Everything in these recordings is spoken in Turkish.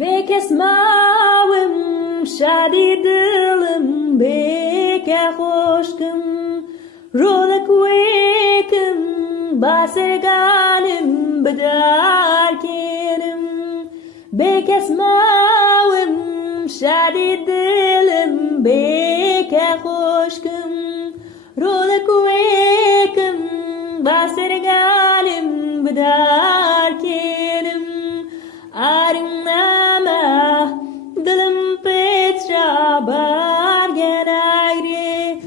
بکسماوم شادی دلم بکه خوشکم رولک ویکم باسرگانم بدار کنم بکسماوم شادی دلم بکه خوشکم رولک ویکم باسرگانم بدار کنم Arınama dilim petra bargen agri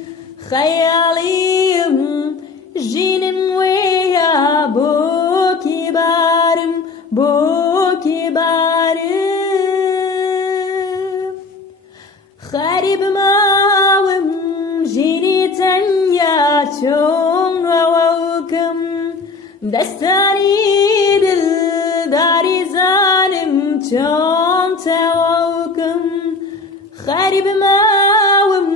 Hayaliyim jinim veya bu kibarım Harib mavim jini tanya çon ravavkım Destani dil dari zalim çon tevavkım Harib mavim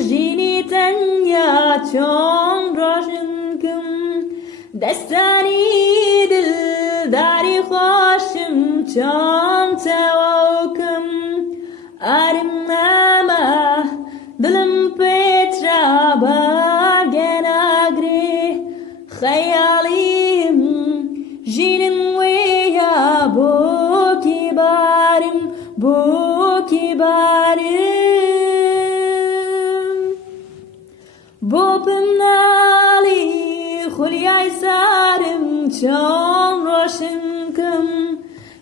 jini tanya çon rojnkım Destani dil dari khoşım çon tevavkım Arınama dilim petra bargen agri Hayaliyim jinim veya bu kibarım Bu pınali hulyay sarım çon roşınkım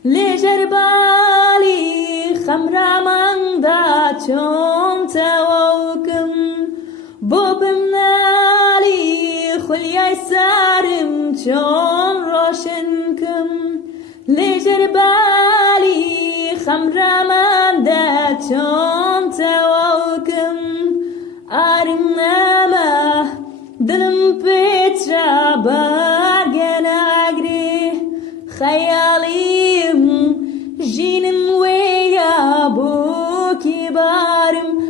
Lejer bali Hamramanda çon tevavkım Bu pınali hulyay sarım çon roşınkım Lejer bali Hamramanda çon tevavkım Arınama dilim petra bargen agri Hayaliyim jinim veya bu kibarım